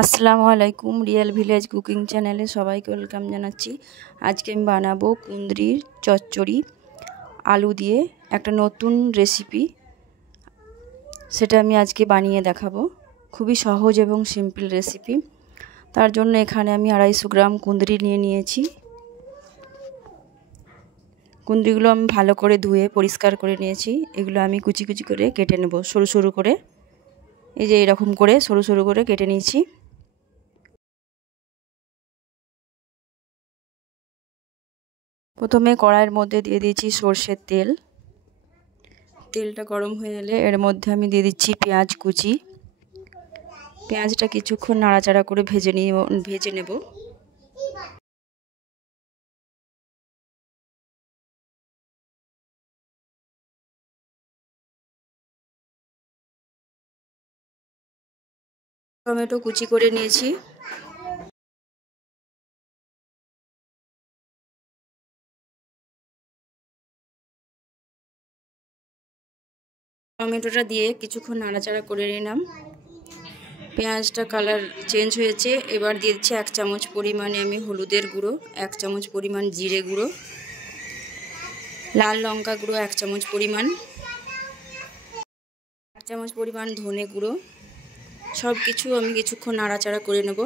আসসালামু আলাইকুম, real village cooking চ্যানেলে সবাইকে ওয়েলকাম জানাচ্ছি। আজকে আমি বানাবো কুঁদরির চচ্চড়ি আলু দিয়ে একটা নতুন রেসিপি। সেটা আমি আজকে বানিয়ে দেখাবো। খুবই সহজ এবং সিম্পল রেসিপি। তার জন্য এখানে আমি 250 গ্রাম কুঁদরি নিয়ে নিয়েছি। কুঁদরিগুলো আমি ভালো করে ধুয়ে পরিষ্কার করে নিয়েছি। এগুলো আমি কুচি কুচি করে কেটে নেব, সরু সরু করে। এই যে এরকম করে সরু সরু করে কেটে নিয়েছি। প্রথমে কড়াইয়ের মধ্যে দিয়ে দিয়েছি সর্ষের তেল। তেলটা গরম হয়ে এলে এর মধ্যে আমি দিয়ে দিচ্ছি পেঁয়াজ কুচি। পেঁয়াজটা কিছুক্ষণ নাড়াচাড়া করে ভেজে নেব। টমেটো কুচি করে নিয়েছি। টমেটোটা দিয়ে কিছুক্ষণ নাড়াচাড়া করে নিলাম। পেঁয়াজটা কালার চেঞ্জ হয়েছে। এবার দিয়ে দিচ্ছি 1 চামচ পরিমাণে আমি হলুদের গুঁড়ো, 1 চামচ পরিমাণ জিরে গুঁড়ো, লাল লঙ্কা গুঁড়ো 1 চামচ পরিমাণ, 1 চামচ পরিমাণ ধনে গুঁড়ো। সব কিছু আমি কিছুক্ষণ নাড়াচাড়া করে নেব।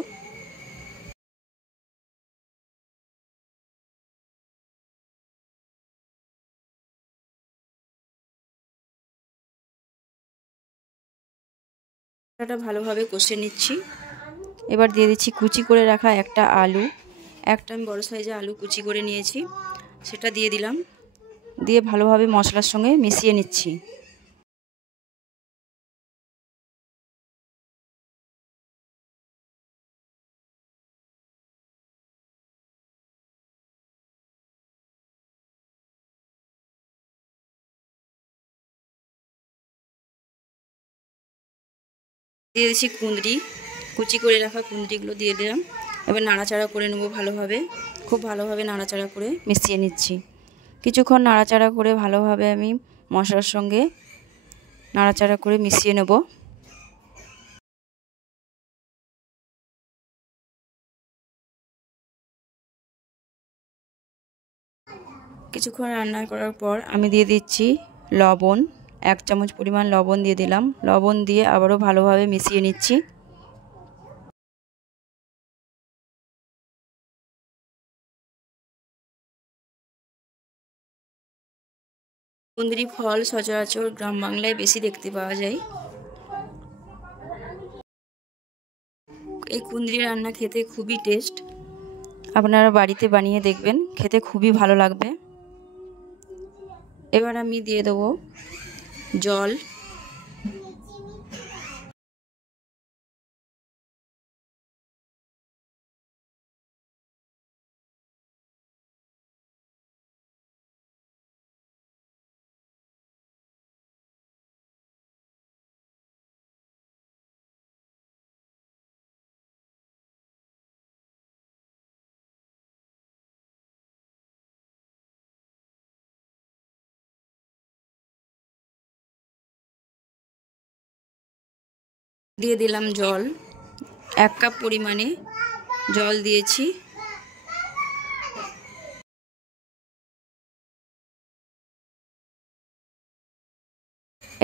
মশলাটা ভালোভাবে কষে নিচ্ছি। এবার দিয়ে দিচ্ছি কুচি করে রাখা একটা আলু। একটা আমি বড় সাইজের আলু কুচি করে নিয়েছি, সেটা দিয়ে দিলাম। দিয়ে ভালোভাবে মশলার সঙ্গে মিশিয়ে নিচ্ছি। দিয়ে দিচ্ছি কুঁদরি, কুচি করে রাখা কুঁদরিগুলো দিয়ে দিলাম। এবার নাড়াচাড়া করে নেবো ভালোভাবে। খুব ভালোভাবে নাড়াচাড়া করে মিশিয়ে নিচ্ছি। কিছুক্ষণ নাড়াচাড়া করে ভালোভাবে আমি মশলার সঙ্গে নাড়াচাড়া করে মিশিয়ে নেব। কিছুক্ষণ রান্না করার পর আমি দিয়ে দিচ্ছি লবণ। 1 চামচ পরিমাণ লবণ দিয়ে দিলাম। লবণ দিয়ে আবারও ভালোভাবে মিশিয়ে নিচ্ছি। কুঁদরি ফল সচরাচর গ্রাম বাংলায় বেশি দেখতে পাওয়া যায়। এই কুঁদরি রান্না খেতে খুবই টেস্ট। আপনারা বাড়িতে বানিয়ে দেখবেন, খেতে খুবই ভালো লাগবে। এবার আমি দিয়ে দেবো জল। দিয়ে দিলাম জল। 1 কাপ পরিমাণে জল দিয়েছি।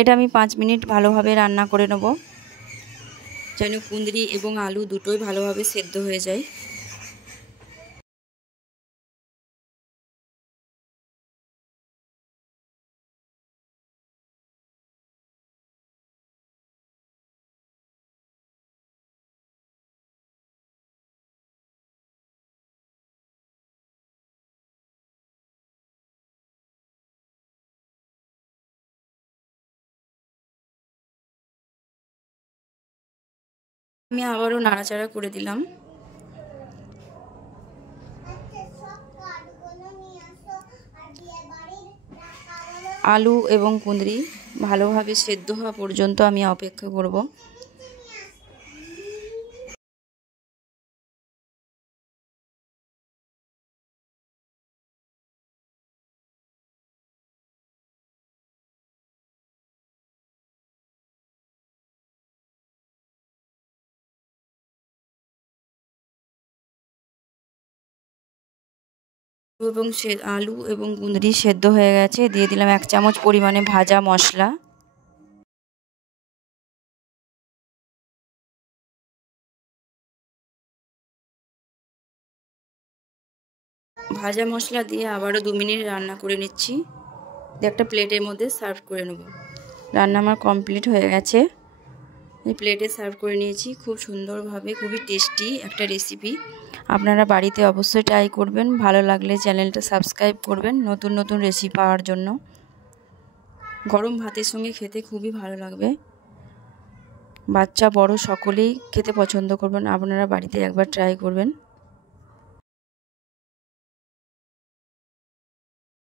এটা আমি 5 মিনিট ভালোভাবে রান্না করে নেব, যেন কুঁদরি এবং আলু দুটোই ভালোভাবে সেদ্ধ হয়ে যায়। আমি আবারও নাড়াচাড়া করে দিলাম। আলু এবং কুঁদরি ভালোভাবে সেদ্ধ হওয়া পর্যন্ত আমি অপেক্ষা করব। এবং আলু এবং কুঁদরি সেদ্ধ হয়ে গেছে। দিয়ে দিলাম 1 চামচ পরিমাণে ভাজা মশলা। ভাজা মশলা দিয়ে আবারও 2 মিনিট রান্না করে নিচ্ছি। দিয়ে একটা প্লেটের মধ্যে সার্ভ করে নেব। রান্না আমার কমপ্লিট হয়ে গেছে। এই প্লেটে সার্ভ করে নিয়েছি। খুব সুন্দরভাবে, খুবই টেস্টি একটা রেসিপি। আপনারা বাড়িতে অবশ্যই ট্রাই করবেন। ভালো লাগলে চ্যানেলটা সাবস্ক্রাইব করবেন নতুন নতুন রেসিপি পাওয়ার জন্য। গরম ভাতের সঙ্গে খেতে খুবই ভালো লাগবে। বাচ্চা বড় সকলেই খেতে পছন্দ করবেন। আপনারা বাড়িতে একবার ট্রাই করবেন।